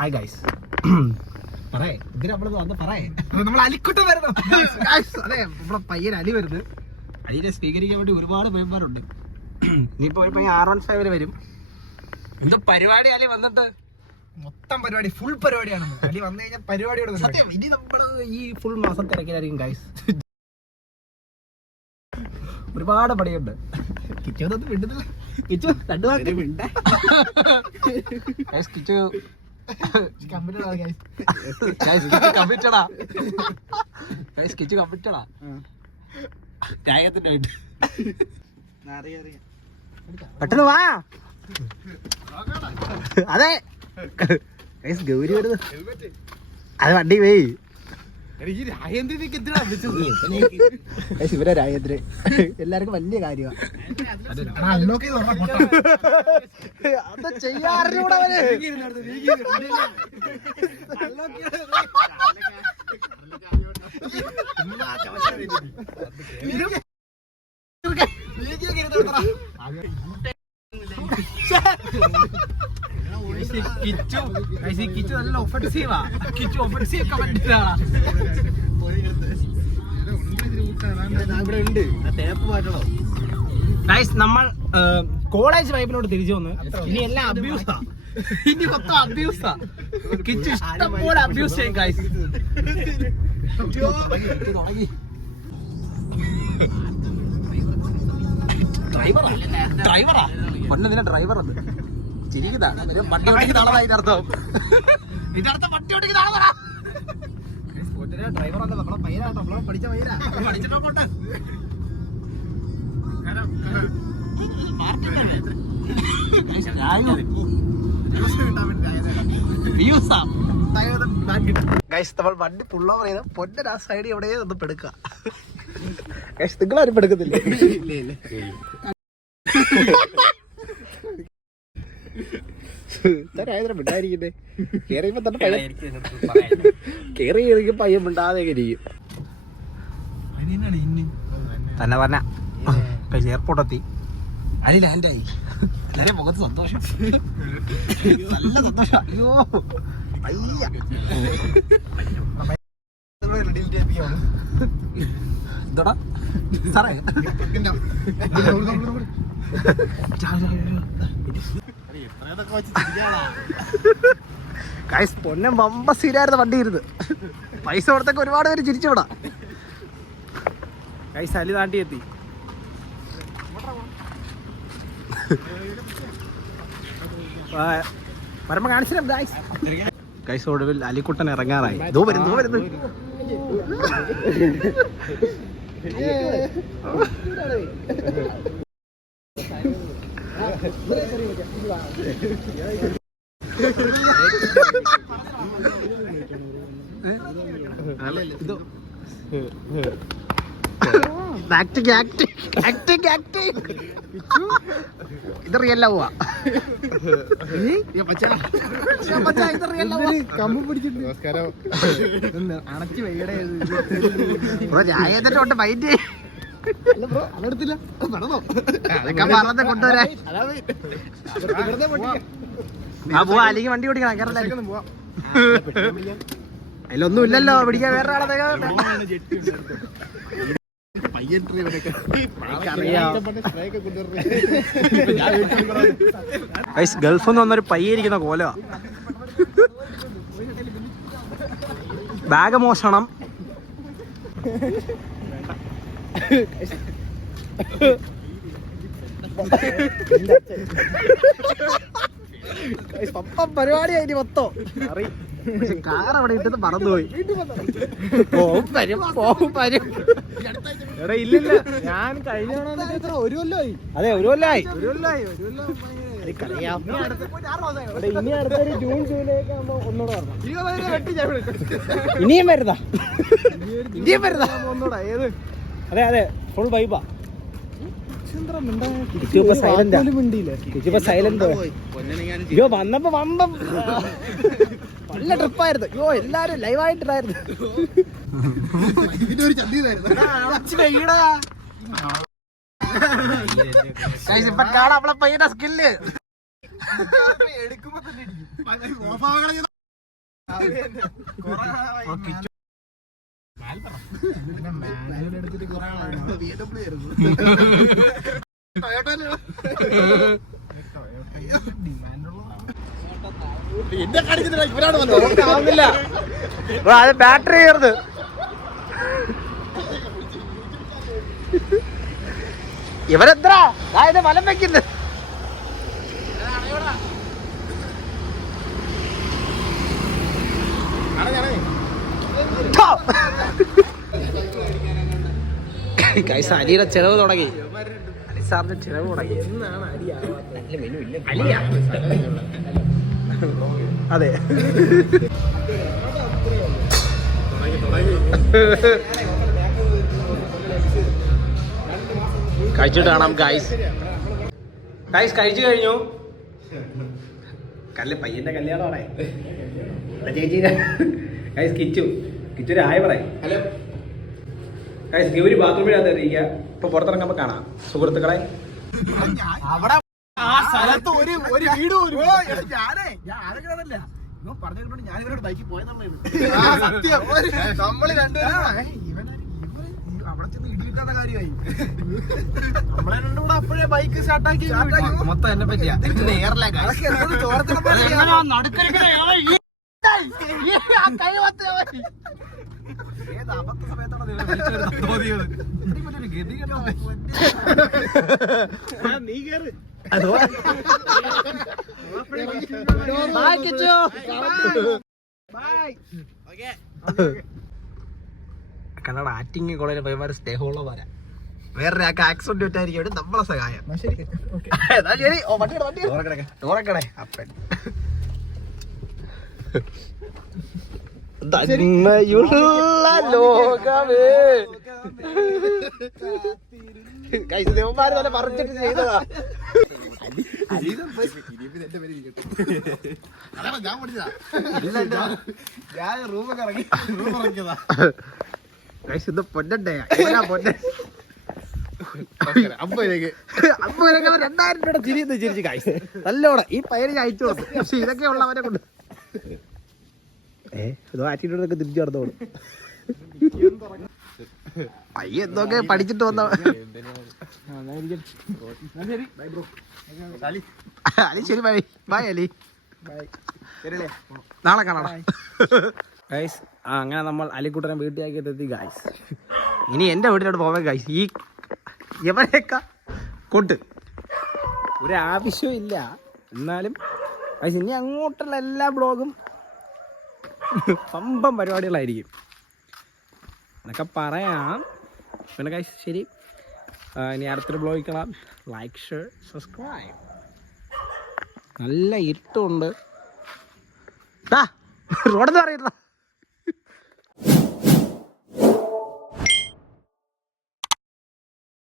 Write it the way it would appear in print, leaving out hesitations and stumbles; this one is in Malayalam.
Hi guys. പറയേ ഇതിന് നമ്മളത് വന്ന് പറയേ നമ്മൾ അലിക്കുട്ടം വരുന്നു. അതെ നമ്മളെ പയ്യൻ അലി വരുന്നത്. അലിനെ സ്വീകരിക്കാൻ വേണ്ടി ഒരുപാട് പയ്യന്മാരുണ്ട്. ഇനിയിപ്പോ ഒരു പയ്യൻ 615 വരും. എന്താ പരിപാടി അലി വന്നിട്ട്? മൊത്തം പരിപാടി, ഫുൾ പരിപാടിയാണ്. അലി വന്നു കഴിഞ്ഞാൽ പരിപാടിയോട് സത്യം. ഇനി നമ്മള് ഈ ഫുൾ മാസം തിരക്കിലായിരിക്കും ഗൈസ്. ഒരുപാട് പണിയുണ്ട്. കിച്ചൊന്നും വിടുന്നില്ല. കിച്ചു രണ്ടു കിച്ചു പെട്ടെന്ന് വാ. അതെ ഗൗരി വരുന്നത്. അത് വണ്ടി പോയി. ഇവരെ രാജേന്ദ്രൻ എല്ലാവർക്കും വലിയ കാര്യമാണ്. അത് ചെയ്യാറിലൂടെ കിച്ചു നല്ല ഒഫൻസീവാ. കിച്ചു ഒഫൻസീവ് കമന്റ് നമ്മൾ കോളേജ് വൈബിനോട് തിരിച്ചു വന്ന് ഇനി എല്ലാം അബ്യൂസാ. ഇനി മൊത്തം അബ്യൂസാ. കിച്ചു ഇഷ്ടം പോലെ അബ്യൂസ് ചെയ്യും ഗൈസ്. ഡ്രൈവറാ പൊന്നതിനെ ഡ്രൈവർ അത് ചിരിക്കുന്നതാ. വണ്ടി ഓടിക്ക് നാളെ അർത്ഥം. ഇതിന്റെ അർത്ഥം വണ്ടി ഓടിക്ക് നാളെ ഡ്രൈവർ അല്ല നമ്മളെ പയ്യനാട്ടോ. നമ്മളെ പഠിച്ച പയ്യനാ. പഠിച്ചിട്ടോ പോട്ടെ. നമ്മൾ വണ്ടി പുള്ള പറയുന്നത് പൊന്നെ ആ സൈഡ് എവിടെയോ ഒന്ന് പെടുക്കുക. നിങ്ങളാരും പെടുക്കത്തില്ല. മിണ്ടായിരിക്കുന്നേ. കേറിയപ്പോ തന്നെ കേറി കേറിയ പയ്യൻ മിണ്ടാതെ ഇരിക്കും തന്നെ പറഞ്ഞ. എയർപോർട്ട് എത്തി. അരി ലാൻഡായി. എല്ലാരെയും മുഖത്ത് സന്തോഷം. നല്ല സന്തോഷം. അയ്യോ എന്തോടാ സാറേ. പൊന്നെ വമ്പ സീനായിരുന്ന വണ്ടി ഇരുന്ന് പൈസ കൊടുത്തൊക്കെ ഒരുപാട് പേര് ചിരിച്ചുവിടാ. ഗൈസ് അലി താണ്ടി എത്തി. വരുമ്പോ കാണിച്ചില്ല ഗൈസ്. ഒടുവിൽ അലിക്കുട്ടൻ ഇറങ്ങാറായി. ദോ വരുന്നു വരുന്നു. ഇത് റിയൽ ലവാ. അണച്ചു വൈകട രായത്തിന്റെ മൈൻഡ് അതെടുത്തില്ല. അതൊക്കെ പറഞ്ഞത് കൊണ്ടുവരാ. പോവാ അല്ലെങ്കിൽ വണ്ടി ഓടിക്കണം. കേരള അതിലൊന്നും ഇല്ലല്ലോ പിടിക്കാൻ. വേറെ ആളെ ഗൾഫിൽ നിന്ന് വന്നൊരു പയ്യിരിക്കുന്ന കോല. ബാഗ് മോഷണം. പരിപാടിയായി മൊത്തം. കാർ അവിടെ ഇട്ടത് മറന്നുപോയി. പോവും വരും. എടാ ഇല്ലില്ല, ഞാൻ കഴിഞ്ഞ ഒരു കൊല്ലമായി. അതെ ഒരു കൊല്ലമായി. ഇനി അടുത്തൊരു ജൂൺ ജൂലൈ ഒക്കെ ആകുമ്പോ ഒന്നുകൂടെ ഇനിയും വരുതാ. ഇനിയും വരുതാ ഒന്നുകൂടെ. ഏത്? അതെ അതെ ഫുൾ വൈബാ. സൈലന്റ്. അയ്യോ വന്നപ്പോ വമ്പം നല്ല ട്രിപ്പായിരുന്നു. അയ്യോ എല്ലാരും ലൈവായിട്ടായിരുന്നു. ഇപ്പൊ കാണാം നമ്മളെ പയ്യന്റെ സ്കില്ല്. ബാറ്ററി കയറുന്നത് ഇവരെന്താ ഇത് വലം വെക്കുന്നത്. അലിയുടെ ചെലവ് തുടങ്ങി. അലി സാറിന്റെ ചെലവ് തുടങ്ങി. അതെ കഴിച്ചിട്ട് കാണാം ഗൈസ്. കഴിച്ചു കഴിഞ്ഞു. പയ്യന്റെ കല്യാണമാണേ ചേച്ചീനെ. ഗൈസ് കിച്ചൊരു ഹായ് പറയും. ഹലോ ഗൈസ്, ഗൗരി ബാത്റൂമിനകത്ത് ഇരിക്കുക. ഇപ്പൊ പുറത്തിറങ്ങുമ്പോ കാണാം സുഹൃത്തുക്കളെ. അവിടെ ആ സ്ഥലത്ത് ഒരു വീട് പറഞ്ഞിട്ടുണ്ട്. ഞാൻ ഇവരോട് ബൈക്കിൽ പോയെന്നുള്ളത് നമ്മള് രണ്ടുപേരും അവിടെ ചെന്ന് ഇടിയിട്ടാത്ത കാര്യമായി. നമ്മളെ രണ്ടും കൂടെ അപ്പോഴേ ബൈക്ക് സ്റ്റാർട്ടാക്കി മൊത്തം എന്നെ പറ്റിയാ ഏത് അബദ്ധ സമയത്താണ് തോന്നിയത്. നീ കേറ് കന്നഡ ആറ്റിങ് കോളേജിൽ പോയമാര് സ്നേഹമുള്ള വരാ. വേറെ ആക്സിഡന്റ് പറ്റായിരിക്കും നമ്മളെ സഹായം. ശരി ഓറക്കടേ അപ്പൻ തന്മയുള്ള ലോകമേ. ദേവന്മാര് തന്നെ പറഞ്ഞിട്ട് ചെയ്തതാ. ഞാൻ റൂമൊക്കെ ഇറങ്ങിയതാ. ഇത് പൊന്നണ്ടേ പൊന്നെ 2000 രൂപ ചിരിന്ന് ചിരിച്ച് കായ്സ് നല്ലോണം. ഈ പയ്യന് ഞാൻ അയച്ചു കൊടുത്തു. പക്ഷെ ഇതൊക്കെ ഉള്ളവരെ കൊണ്ട് ആറ്റിറ്റ്യൂഡൊക്കെ തിരിച്ചു നടന്നോളൂ. പയ്യ എന്തൊക്കെ പഠിച്ചിട്ട് വന്ന അലി. ശരി ബൈ ബൈ അലി. നാളെ കാണാം ഗൈസ്. അങ്ങനെ നമ്മൾ അലിക്കുട്ടനെ വീട്ടിലാക്കിയിട്ട് എത്തി ഗൈസ്. ഇനി എൻ്റെ വീട്ടിലോട്ട് പോവാൻ ഗൈസ്. ഈ ഇവരെയൊക്കെ കൊണ്ട് ഒരാവശ്യവും ഇല്ല. എന്നാലും ഗൈസ് ഇനി അങ്ങോട്ടുള്ള എല്ലാ ബ്ലോഗും പമ്പം പരിപാടികളായിരിക്കും എന്നൊക്കെ പറയാം. പിന്നെ ഗൈസ് ശരി, ഇനി അടുത്തൊരു ബ്ലോഗ് കാണാം. Like, share, subscribe. നല്ല ഇരുട്ടുമുണ്ട്. റോഡെന്ന് പറയുന്ന